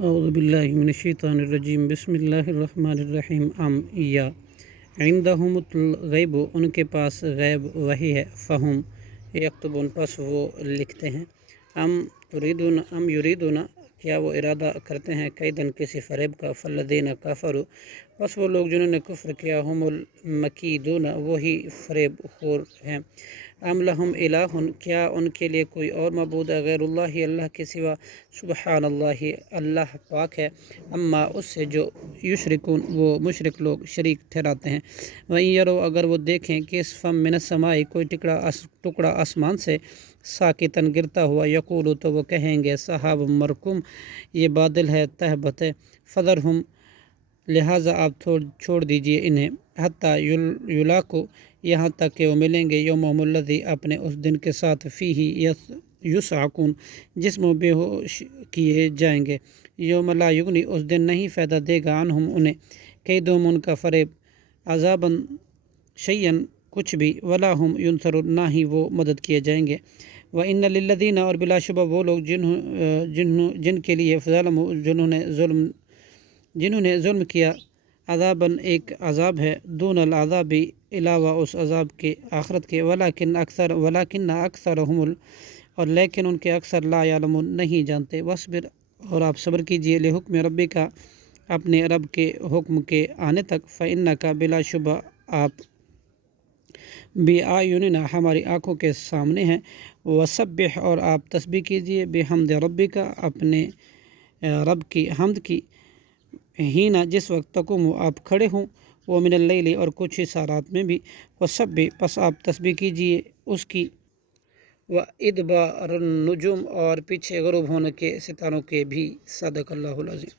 اعوذ باللہ من الشیطان الرجیم بسم اللہ الرحمن الرحیم یا عندہم الغیب، ان کے پاس غیب وحی ہے، فہم یکتبون، پس وہ لکھتے ہیں، ام یریدون، کیا وہ ارادہ کرتے ہیں، کیدن، کسی فریب کا، فالذین کفروا، پس وہ لوگ جنہوں نے کفر کیا، ہم المکیدون، وہی فریب خور ہیں، ام لہم الہ، کیا ان کے لیے کوئی اور معبود ہے، غیر اللہ، اللہ کے سوا، سبحان اللہ، اللہ پاک ہے، اما اس سے جو یشرکون، وہ مشرک لوگ شریک ٹھہراتے ہیں، وَإِن يَرَوْا، اگر وہ دیکھیں، کِسْفًا مِنَ السَّمَاءِ، کوئی ٹکڑا آسمان سے، ساکتاً، گرتا ہوا، یقولو، تو وہ کہیں گے، سحاب مرکوم، یہ بادل ہے تہبت، فذرہم، لہٰذا آپ چھوڑ دیجئے انہیں، حتیٰ یلاقوا، یہاں تک کہ وہ ملیں گے، یومہم الذی، اپنے اس دن کے ساتھ، فیہ یصعقون، جس میں بے ہوش کیے جائیں گے، یوم لا یغنی، اس دن نہیں فائدہ دے گا، عنہم، انہیں، کیدہم، ان کا فریب، عذاباً، شیئاً، کچھ بھی، ولا ہم ینصرون، نہ ہی وہ مدد کیے جائیں گے، وَإِنَّ لِلَّذِينَ، اور بلا شبہ وہ لوگ جن کے لیے، ظلموا، جنہوں نے ظلم کیا، عذاباً، ایک عذاب ہے، دون العذاب، علاوہ اس عذاب کے، آخرت کے، ولیکن اکثرہم، اور لیکن ان کے اکثر، لا یعلمون، نہیں جانتے، وصبر، اور آپ صبر کیجئے، لحکم ربک، اپنے رب کے حکم کے آنے تک، فإنک، بلا شبہ آپ، بِأَعْیُنِنَا، ہماری آنکھوں کے سامنے ہیں، وسبح، اور آپ تسبیح کیجئے، بحمد ربک، اپنے رب کی حمد کی، ہینا، جس وقت، تقوم، آپ کھڑے ہوں، ومن اللیل، اور کچھ حصہ رات میں بھی، وسبح، پس آپ تسبیح کیجئے اس کی، وادبار النجوم، اور پیچھے غروب ہونے کے ستاروں کے بھی، صدق اللہ العظیم۔